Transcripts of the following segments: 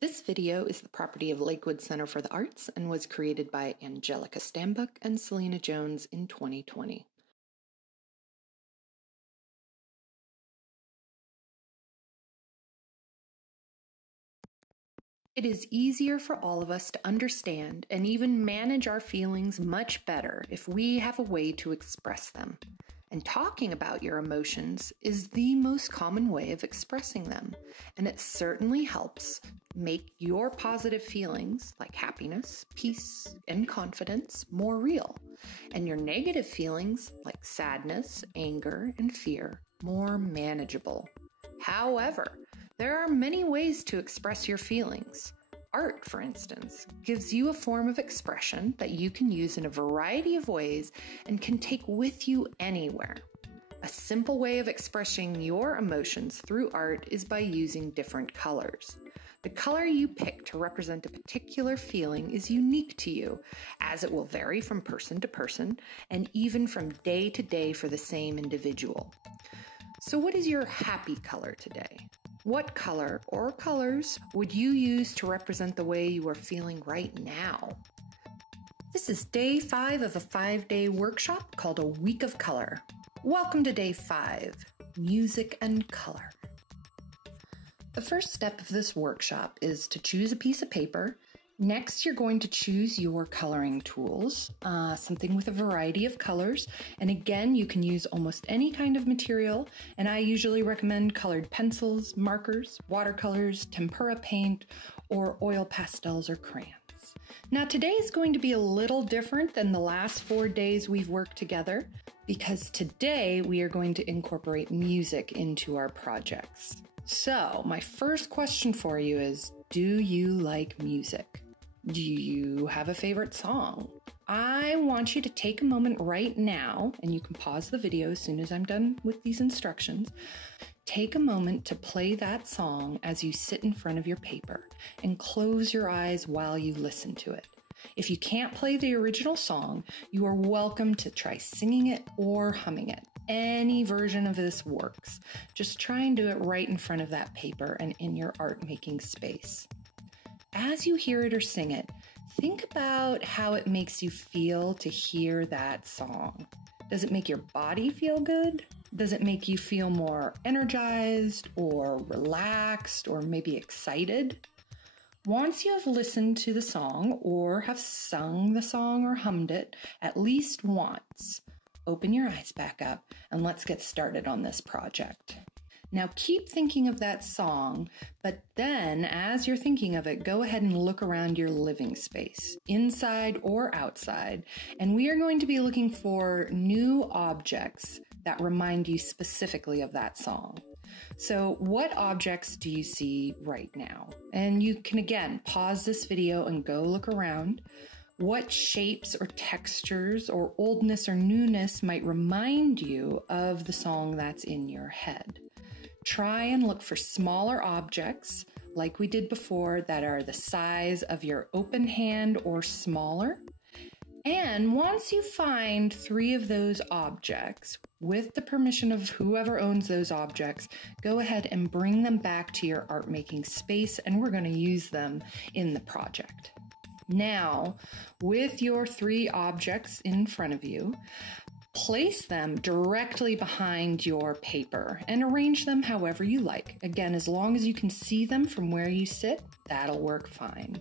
This video is the property of Lakewood Center for the Arts and was created by Angelica Stambuk and Selena Jones in 2020. It is easier for all of us to understand and even manage our feelings much better if we have a way to express them. And talking about your emotions is the most common way of expressing them, and it certainly helps make your positive feelings like happiness, peace, and confidence more real, and your negative feelings like sadness, anger, and fear more manageable. However, there are many ways to express your feelings. Art, for instance, gives you a form of expression that you can use in a variety of ways and can take with you anywhere. A simple way of expressing your emotions through art is by using different colors. The color you pick to represent a particular feeling is unique to you, as it will vary from person to person and even from day to day for the same individual. So what is your happy color today? What color or colors would you use to represent the way you are feeling right now? This is day 5 of a 5-day workshop called A Week of Color. Welcome to day 5, Music and Color. The first step of this workshop is to choose a piece of paper. Next, you're going to choose your coloring tools, something with a variety of colors. And again, you can use almost any kind of material. And I usually recommend colored pencils, markers, watercolors, tempera paint, or oil pastels or crayons. Now, today is going to be a little different than the last 4 days we've worked together, because today we are going to incorporate music into our projects. So, my first question for you is, do you like music? Do you have a favorite song? I want you to take a moment right now, and you can pause the video as soon as I'm done with these instructions. Take a moment to play that song as you sit in front of your paper and close your eyes while you listen to it. If you can't play the original song, you are welcome to try singing it or humming it. Any version of this works. Just try and do it right in front of that paper and in your art making space. As you hear it or sing it, think about how it makes you feel to hear that song. Does it make your body feel good? Does it make you feel more energized or relaxed or maybe excited? Once you have listened to the song or have sung the song or hummed it at least once, open your eyes back up and let's get started on this project. Now keep thinking of that song, but then as you're thinking of it, go ahead and look around your living space, inside or outside, and we are going to be looking for new objects that remind you specifically of that song. So what objects do you see right now? And you can again pause this video and go look around. What shapes or textures or oldness or newness might remind you of the song that's in your head? Try and look for smaller objects like we did before that are the size of your open hand or smaller. And once you find 3 of those objects, with the permission of whoever owns those objects, go ahead and bring them back to your art making space, and we're going to use them in the project. Now, with your 3 objects in front of you, place them directly behind your paper and arrange them however you like. Again, as long as you can see them from where you sit, that'll work fine.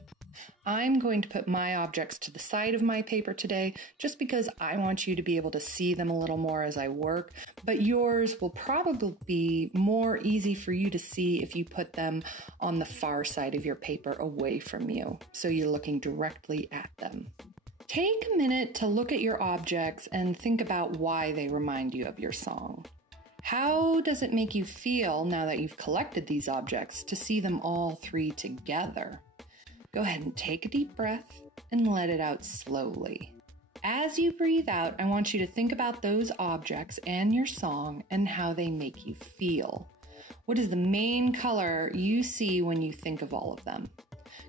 I'm going to put my objects to the side of my paper today just because I want you to be able to see them a little more as I work, but yours will probably be more easy for you to see if you put them on the far side of your paper away from you, so you're looking directly at them. Take a minute to look at your objects and think about why they remind you of your song. How does it make you feel now that you've collected these objects to see them all 3 together? Go ahead and take a deep breath and let it out slowly. As you breathe out, I want you to think about those objects and your song and how they make you feel. What is the main color you see when you think of all of them?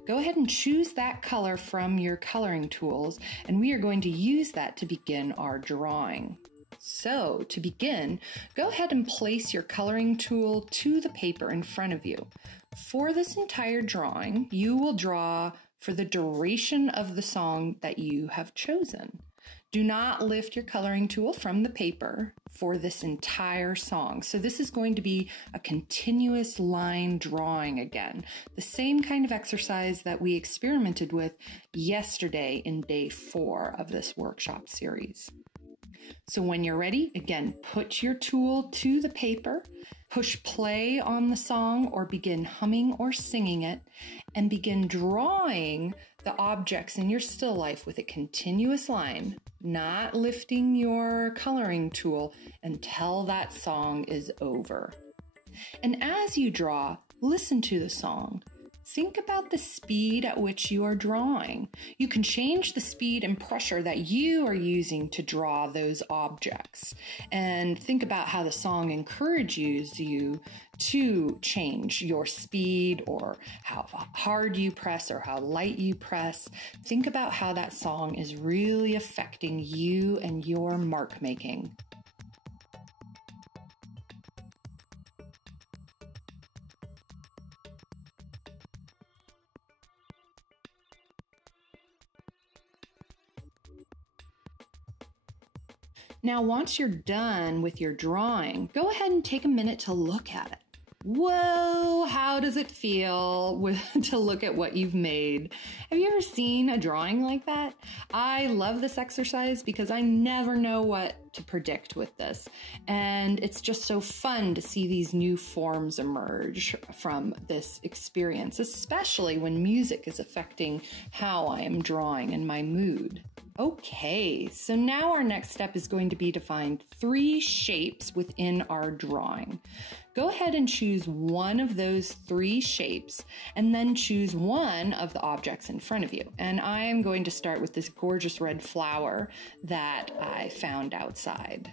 Go ahead and choose that color from your coloring tools, and we are going to use that to begin our drawing. So, to begin, go ahead and place your coloring tool to the paper in front of you. For this entire drawing, you will draw for the duration of the song that you have chosen. Do not lift your coloring tool from the paper for this entire song. So this is going to be a continuous line drawing again, the same kind of exercise that we experimented with yesterday in day 4 of this workshop series. So when you're ready, again, put your tool to the paper, push play on the song or begin humming or singing it, and begin drawing the objects in your still life with a continuous line, not lifting your coloring tool until that song is over. And as you draw, listen to the song. Think about the speed at which you are drawing. You can change the speed and pressure that you are using to draw those objects. And think about how the song encourages you to change your speed or how hard you press or how light you press. Think about how that song is really affecting you and your mark making. Now, once you're done with your drawing, go ahead and take a minute to look at it. Whoa, how does it feel to look at what you've made? Have you ever seen a drawing like that? I love this exercise because I never know what to predict with this. And it's just so fun to see these new forms emerge from this experience, especially when music is affecting how I am drawing and my mood. Okay, so now our next step is going to be to find 3 shapes within our drawing. Go ahead and choose one of those 3 shapes and then choose one of the objects in front of you. And I am going to start with this gorgeous red flower that I found outside.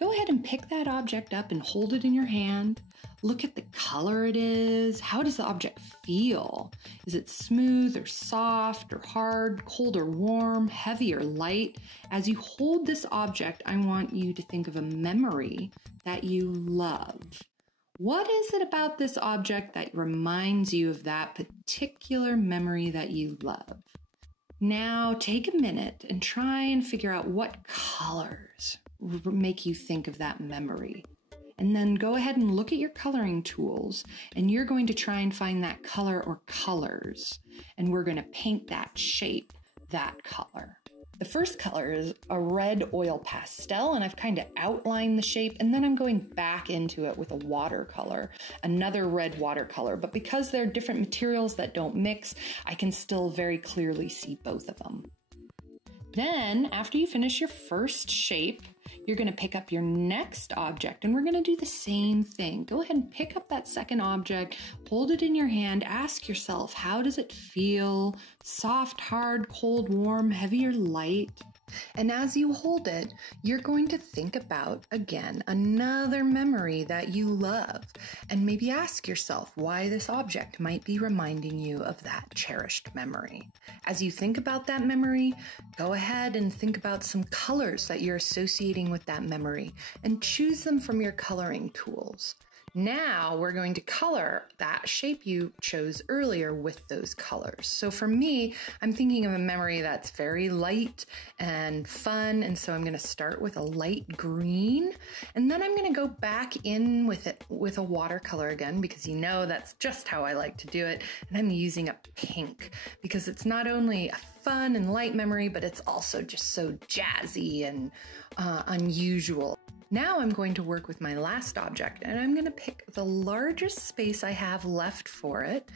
Go ahead and pick that object up and hold it in your hand. Look at the color it is. How does the object feel? Is it smooth or soft or hard, cold or warm, heavy or light? As you hold this object, I want you to think of a memory that you love. What is it about this object that reminds you of that particular memory that you love? Now take a minute and try and figure out what colors make you think of that memory. And then go ahead and look at your coloring tools, and you're going to try and find that color or colors, and we're going to paint that shape, that color. The first color is a red oil pastel, and I've kind of outlined the shape, and then I'm going back into it with a watercolor, another red watercolor. But because they're different materials that don't mix, I can still very clearly see both of them. Then, after you finish your first shape, you're going to pick up your next object, and we're going to do the same thing. Go ahead and pick up that second object, hold it in your hand, ask yourself, how does it feel? Soft, hard, cold, warm, heavy, or light? And as you hold it, you're going to think about, again, another memory that you love, and maybe ask yourself why this object might be reminding you of that cherished memory. As you think about that memory, go ahead and think about some colors that you're associating with that memory and choose them from your coloring tools. Now we're going to color that shape you chose earlier with those colors. So for me, I'm thinking of a memory that's very light and fun. And so I'm going to start with a light green, and then I'm going to go back in with it with a watercolor again, because you know that's just how I like to do it. And I'm using a pink because it's not only a fun and light memory, but it's also just so jazzy and unusual. Now I'm going to work with my last object, and I'm going to pick the largest space I have left for it.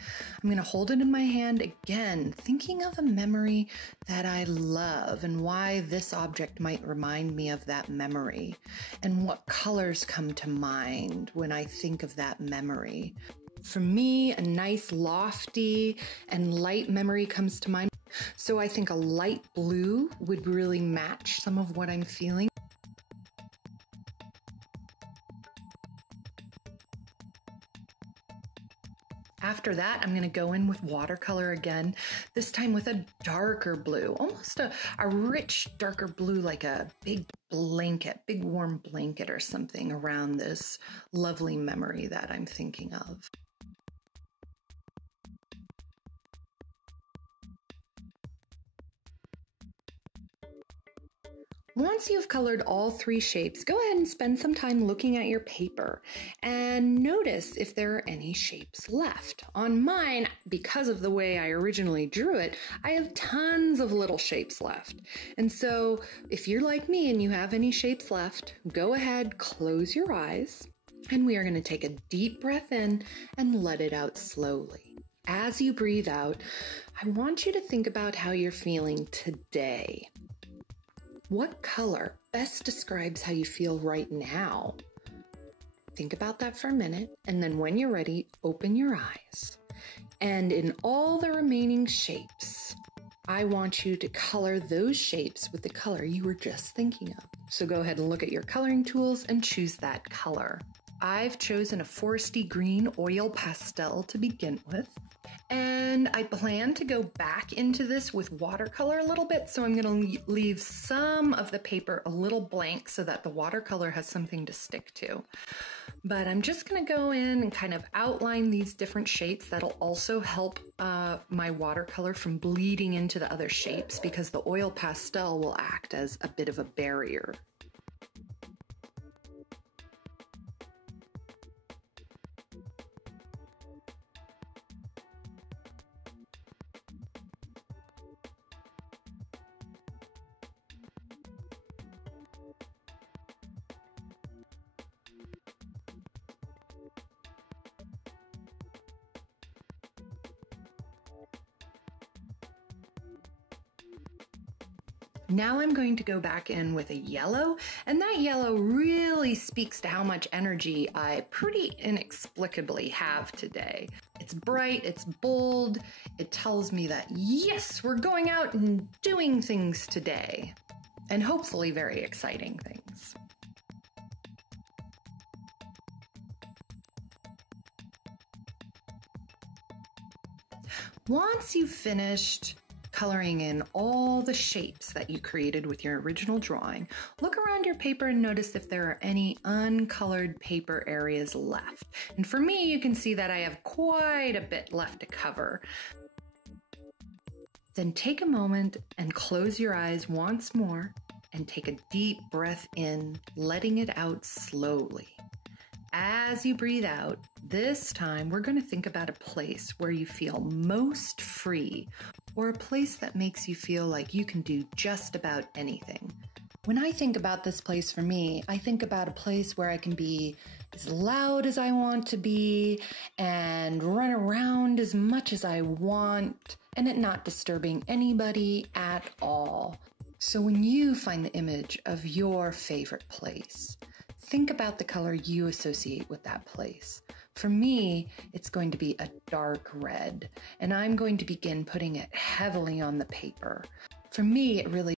I'm going to hold it in my hand again, thinking of a memory that I love and why this object might remind me of that memory, and what colors come to mind when I think of that memory. For me, a nice lofty and light memory comes to mind. So I think a light blue would really match some of what I'm feeling. After that, I'm going to go in with watercolor again, this time with a darker blue, almost a rich darker blue, like a big blanket, big warm blanket or something around this lovely memory that I'm thinking of. Once you've colored all 3 shapes, go ahead and spend some time looking at your paper and notice if there are any shapes left. On mine, because of the way I originally drew it, I have tons of little shapes left. And so if you're like me and you have any shapes left, go ahead, close your eyes, and we are going to take a deep breath in and let it out slowly. As you breathe out, I want you to think about how you're feeling today. What color best describes how you feel right now? Think about that for a minute, and then when you're ready, open your eyes. And in all the remaining shapes, I want you to color those shapes with the color you were just thinking of. So go ahead and look at your coloring tools and choose that color. I've chosen a foresty green oil pastel to begin with. And I plan to go back into this with watercolor a little bit, so I'm going to leave some of the paper a little blank so that the watercolor has something to stick to. But I'm just going to go in and kind of outline these different shapes. That'll also help my watercolor from bleeding into the other shapes because the oil pastel will act as a bit of a barrier. Now I'm going to go back in with a yellow, and that yellow really speaks to how much energy I pretty inexplicably have today. It's bright, it's bold, it tells me that yes, we're going out and doing things today, and hopefully very exciting things. Once you've finished coloring in all the shapes that you created with your original drawing, look around your paper and notice if there are any uncolored paper areas left. And for me, you can see that I have quite a bit left to cover. Then take a moment and close your eyes once more and take a deep breath in, letting it out slowly. As you breathe out, this time we're going to think about a place where you feel most free, or a place that makes you feel like you can do just about anything. When I think about this place for me, I think about a place where I can be as loud as I want to be and run around as much as I want, and it not disturbing anybody at all. So when you find the image of your favorite place, think about the color you associate with that place. For me, it's going to be a dark red, and I'm going to begin putting it heavily on the paper. For me, it really